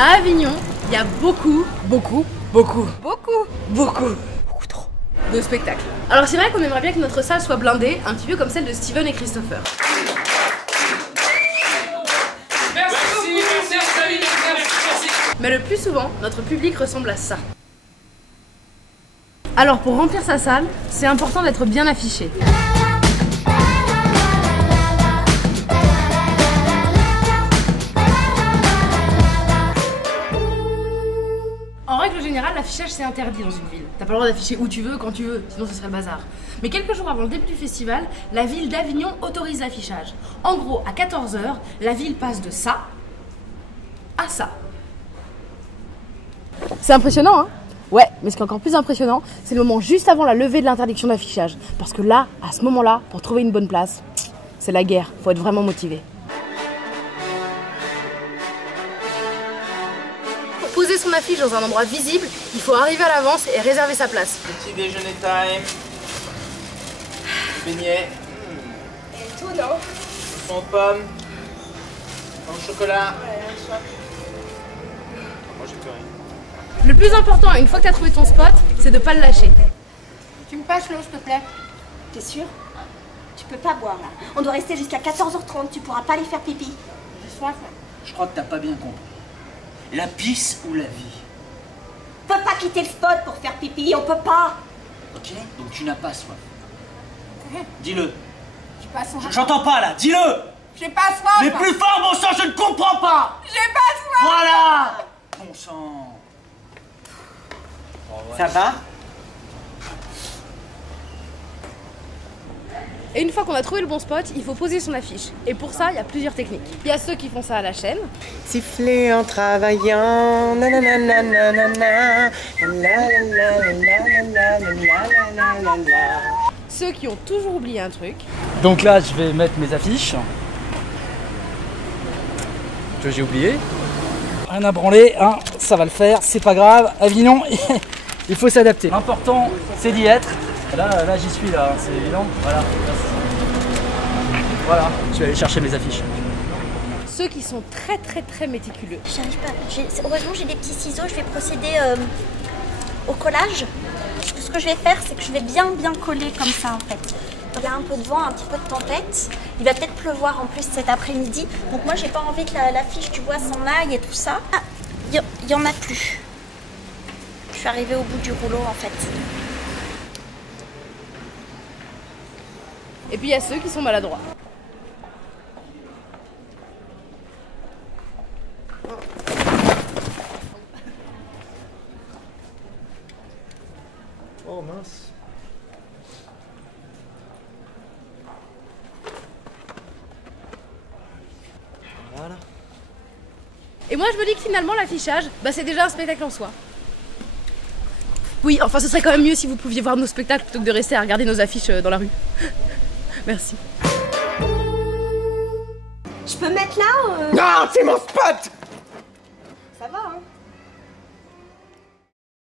À Avignon, il y a beaucoup trop de spectacles. Alors c'est vrai qu'on aimerait bien que notre salle soit blindée, un petit peu comme celle de Steven et Christopher. Merci. Mais le plus souvent, notre public ressemble à ça. Alors pour remplir sa salle, c'est important d'être bien affiché. En règle générale, l'affichage c'est interdit dans une ville. T'as pas le droit d'afficher où tu veux, quand tu veux, sinon ce serait le bazar. Mais quelques jours avant le début du festival, la ville d'Avignon autorise l'affichage. En gros, à 14 h, la ville passe de ça à ça. C'est impressionnant, hein? Ouais, mais ce qui est encore plus impressionnant, c'est le moment juste avant la levée de l'interdiction d'affichage. Parce que là, à ce moment-là, pour trouver une bonne place, c'est la guerre, faut être vraiment motivé. Pour poser son affiche dans un endroit visible, il faut arriver à l'avance et réserver sa place. Petit déjeuner time. Beignet. Et tout, non? Sans pomme. Sans chocolat. Moi j'ai plus rien. Le plus important, une fois que tu as trouvé ton spot, c'est de pas le lâcher. Tu me passes l'eau, s'il te plaît? T'es sûr? Tu peux pas boire, là. On doit rester jusqu'à 14 h 30, tu pourras pas aller faire pipi. J'ai soif. Je crois que t'as pas bien compris. La pisse ou la vie? On peut pas quitter le spot pour faire pipi, on peut pas. Ok? Donc tu n'as pas soif. Dis-le. J'ai pas soif. J'entends pas là, dis-le! J'ai pas soif. Mais plus fort, bon sang, je ne comprends pas! J'ai pas soif. Voilà! Bon sang. Ça va? Et une fois qu'on a trouvé le bon spot, il faut poser son affiche. Et pour ça, il y a plusieurs techniques. Il y a ceux qui font ça à la chaîne. Siffler en travaillant. Ceux qui ont toujours oublié un truc. Donc là, je vais mettre mes affiches que j'ai oublié. Rien à branler, hein, ça va le faire, c'est pas grave. Avignon, il faut s'adapter. L'important, c'est d'y être. Là j'y suis, là, c'est évident. Voilà. Voilà, je vais aller chercher mes affiches. Ceux qui sont très méticuleux. J'arrive pas. Heureusement, j'ai des petits ciseaux, je vais procéder au collage. Ce que je vais faire, c'est que je vais bien coller comme ça, en fait. Il y a un peu de vent, un petit peu de tempête. Il va peut-être pleuvoir en plus cet après-midi. Donc moi, j'ai pas envie que l'affiche, tu vois, s'en aille et tout ça. Ah, il y en a plus. Je suis arrivée au bout du rouleau, en fait. Et puis il y a ceux qui sont maladroits. Oh mince. Voilà. Et moi je me dis que finalement l'affichage, c'est déjà un spectacle en soi. Oui, enfin ce serait quand même mieux si vous pouviez voir nos spectacles plutôt que de rester à regarder nos affiches dans la rue. Merci. Je peux mettre là Non, c'est mon spot! Ça va, hein?